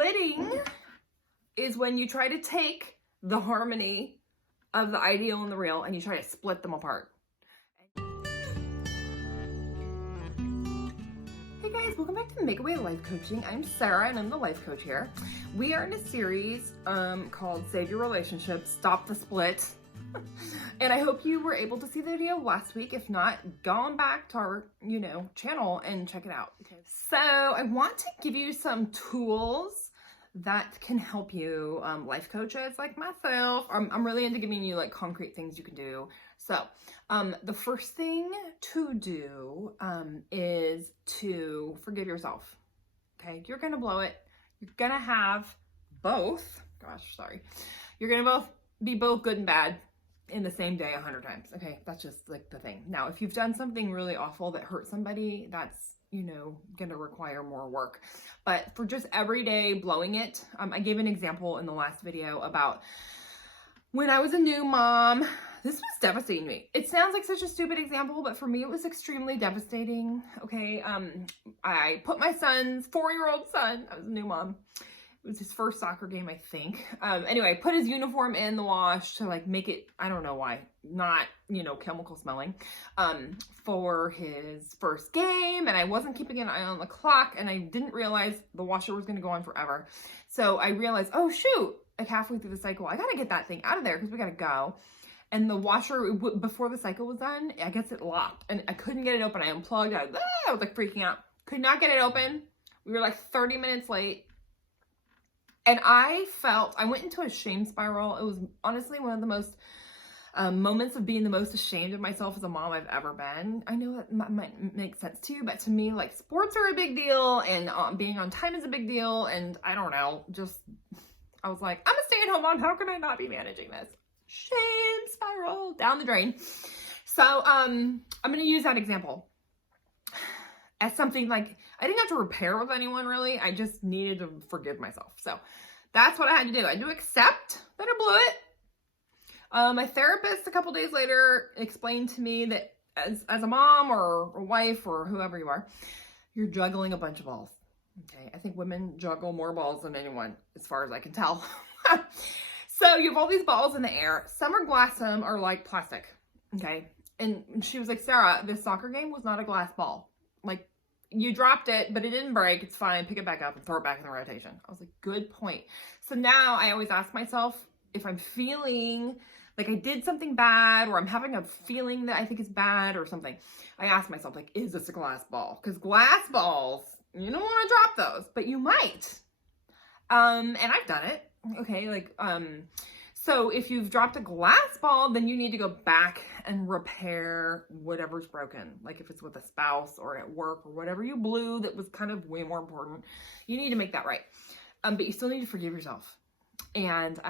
splitting is when you try to take the harmony of the ideal and the real and you try to split them apart. Hey guys, welcome back to Make Away Life Coaching. I'm Sarah and I'm the life coach here. We are in a series called Save Your Relationship, Stop the Split. And I hope you were able to see the video last week. If not, go on back to our, channel and check it out. Okay. So I want to give you some tools that can help you, life coaches like myself. I'm really into giving you like concrete things you can do. So the first thing to do is to forgive yourself. Okay, you're gonna blow it. You're gonna have both. You're gonna be both good and bad in the same day 100 times. Okay, that's just like the thing. Now, if you've done something really awful that hurt somebody, that's gonna require more work. But for just everyday blowing it, I gave an example in the last video about when I was a new mom. This was devastating to me. It sounds like such a stupid example, but for me, it was extremely devastating. Okay, I put my 4-year-old son, I was a new mom. It was his first soccer game, I think. Anyway, I put his uniform in the wash to like make it, I don't know why, not, chemical smelling, for his first game. And I wasn't keeping an eye on the clock and I didn't realize the washer was gonna go on forever. So I realized, oh shoot, like halfway through the cycle, I gotta get that thing out of there because we gotta go. And the washer, before the cycle was done, I guess it locked and I couldn't get it open. I unplugged, I was like freaking out. Could not get it open. We were like 30 minutes late. And I went into a shame spiral. It was honestly one of the most moments of being the most ashamed of myself as a mom I've ever been. I know that might make sense to you, but to me, like, sports are a big deal and being on time is a big deal. And I don't know, I was like, I'm a stay-at-home mom. How can I not be managing this? Shame spiral down the drain. So I'm going to use that example as something like, I didn't have to repair with anyone really. I just needed to forgive myself. So that's what I had to do. I had to accept that I blew it. My therapist a couple days later explained to me that as a mom or a wife or whoever you are, you're juggling a bunch of balls. Okay. I think women juggle more balls than anyone as far as I can tell. So you have all these balls in the air. Some are glass, some are like plastic. Okay. And she was like, Sarah, this soccer game was not a glass ball. Like, you dropped it, but it didn't break. It's fine. Pick it back up and throw it back in the rotation. I was like, good point. So now I always ask myself if I'm feeling like I did something bad or I'm having a feeling that I think is bad or something. I ask myself, like, is this a glass ball? Because glass balls, you don't want to drop those, but you might. And I've done it. Okay. Like, so if you've dropped a glass ball, then you need to go back and repair whatever's broken. Like if it's with a spouse or at work or whatever you blew that was kind of way more important, you need to make that right. But you still need to forgive yourself and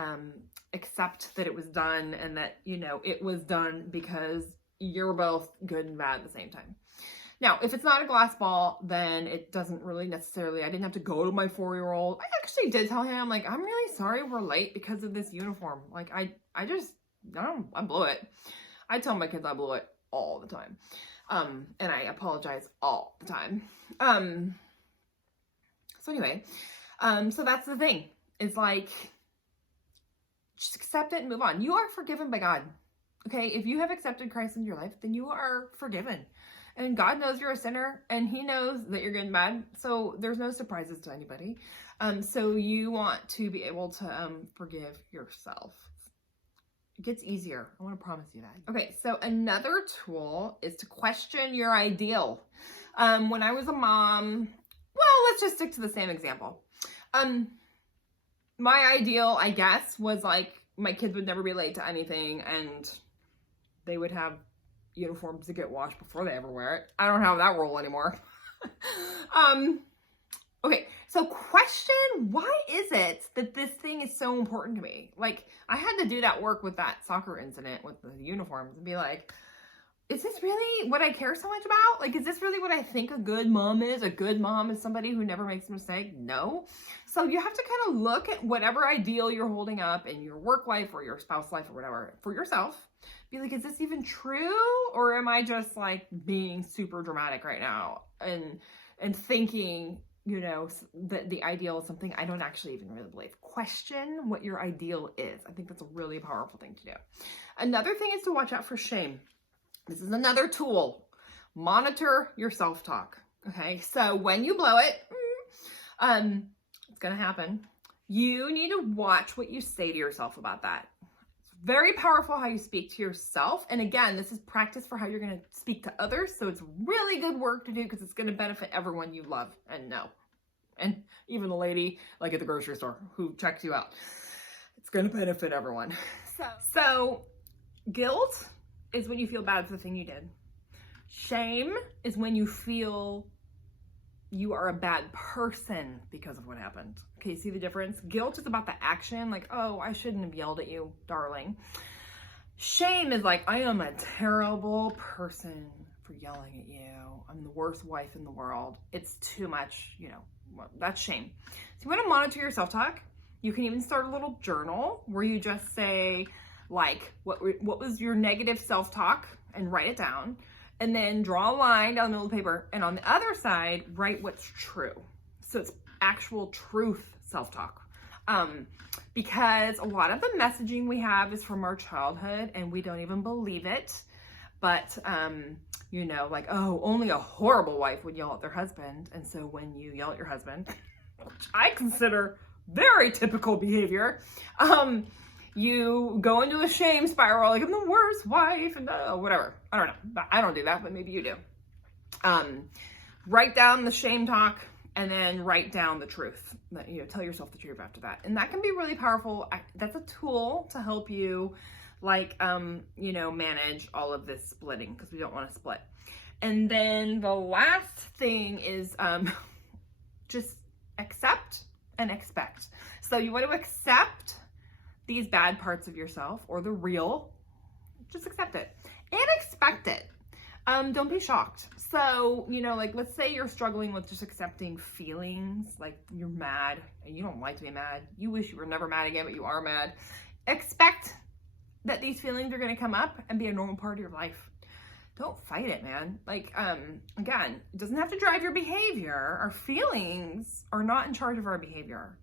accept that it was done and that, it was done because you're both good and bad at the same time. Now, if it's not a glass ball, then it doesn't really necessarily, I didn't have to go to my 4-year-old. I actually did tell him, like, I'm really sorry we're late because of this uniform. Like, I blew it. I tell my kids I blew it all the time. And I apologize all the time. So anyway, so that's the thing. It's like, just accept it and move on. You are forgiven by God. Okay? If you have accepted Christ into your life, then you are forgiven. And God knows you're a sinner and he knows that you're good and bad. So there's no surprises to anybody. So you want to be able to forgive yourself. It gets easier. I want to promise you that. Okay, so another tool is to question your ideal. When I was a mom, well, let's just stick to the same example. My ideal, I guess, was like my kids would never be late to anything and they would have uniforms to get washed before they ever wear it. I don't have that rule anymore. Okay, so question, why is it that this thing is so important to me? Like, I had to do that work with that soccer incident with the uniforms and be like, is this really what I care so much about? Like, is this really what I think a good mom is? A good mom is somebody who never makes a mistake? No. So you have to kind of look at whatever ideal you're holding up in your work life or your spouse life or whatever for yourself. Be like, is this even true? Or am I just like being super dramatic right now and thinking, you know, the ideal is something I don't actually even really believe. Question what your ideal is. I think that's a really powerful thing to do. Another thing is to watch out for shame. This is another tool. Monitor your self-talk. Okay, so when you blow it, it's gonna happen. You need to watch what you say to yourself about that. It's very powerful how you speak to yourself. And again, this is practice for how you're gonna speak to others. So it's really good work to do because it's gonna benefit everyone you love and know. And even the lady like at the grocery store who checks you out. It's gonna benefit everyone. So guilt is when you feel bad for the thing you did. Shame is when you feel you are a bad person because of what happened. Okay, see the difference? Guilt is about the action, like, oh, I shouldn't have yelled at you, darling. Shame is like, I am a terrible person for yelling at you. I'm the worst wife in the world. It's too much, you know, that's shame. So you want to monitor your self-talk. You can even start a little journal where you just say, like, what was your negative self-talk and write it down. And then draw a line down the middle of the paper. And on the other side, write what's true. So it's actual truth self-talk. Because a lot of the messaging we have is from our childhood and we don't even believe it. But, you know, like, oh, only a horrible wife would yell at their husband. And so when you yell at your husband, which I consider very typical behavior, you go into a shame spiral, like I'm the worst wife and whatever. I don't know. I don't do that, but maybe you do. Write down the shame talk and then write down the truth. You know, tell yourself the truth after that. And that can be really powerful. That's a tool to help you, like, you know, manage all of this splitting because we don't want to split. And then the last thing is just accept and expect. So you want to accept these bad parts of yourself or the real, just accept it and expect it. Don't be shocked. So, you know, like, let's say you're struggling with just accepting feelings, like you're mad and you don't like to be mad. You wish you were never mad again, but you are mad. Expect that these feelings are going to come up and be a normal part of your life. Don't fight it, man. Like, again, it doesn't have to drive your behavior. Our feelings are not in charge of our behavior.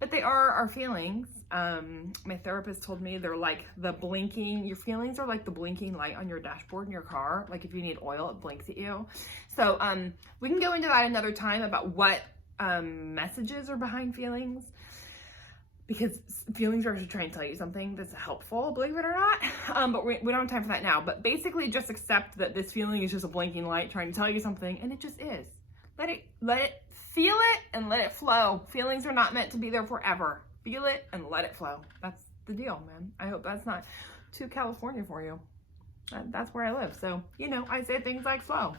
But they are our feelings. My therapist told me they're like the blinking, your feelings are like the blinking light on your dashboard in your car. Like if you need oil, it blinks at you. So we can go into that another time about what messages are behind feelings. Because feelings are actually trying to tell you something that's helpful, believe it or not. But we don't have time for that now. But basically just accept that this feeling is just a blinking light trying to tell you something, and it just is. Let it feel it and let it flow. Feelings are not meant to be there forever. Feel it and let it flow. That's the deal, man. I hope that's not too California for you. That's where I live. So, you know, I say things like flow.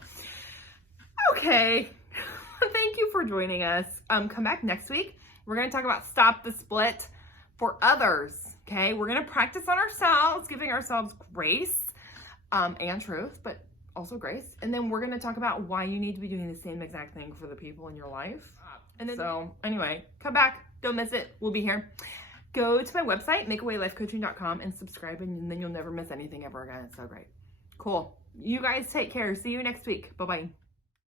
Okay. Thank you for joining us. Come back next week. We're going to talk about stop the split for others. Okay. We're going to practice on ourselves, giving ourselves grace and truth, but also grace. And then we're going to talk about why you need to be doing the same exact thing for the people in your life. And then, so anyway, come back. Don't miss it. We'll be here. Go to my website, makeawaylifecoaching.com, and subscribe, and then you'll never miss anything ever again. It's so great. Cool. You guys take care. See you next week. Bye-bye.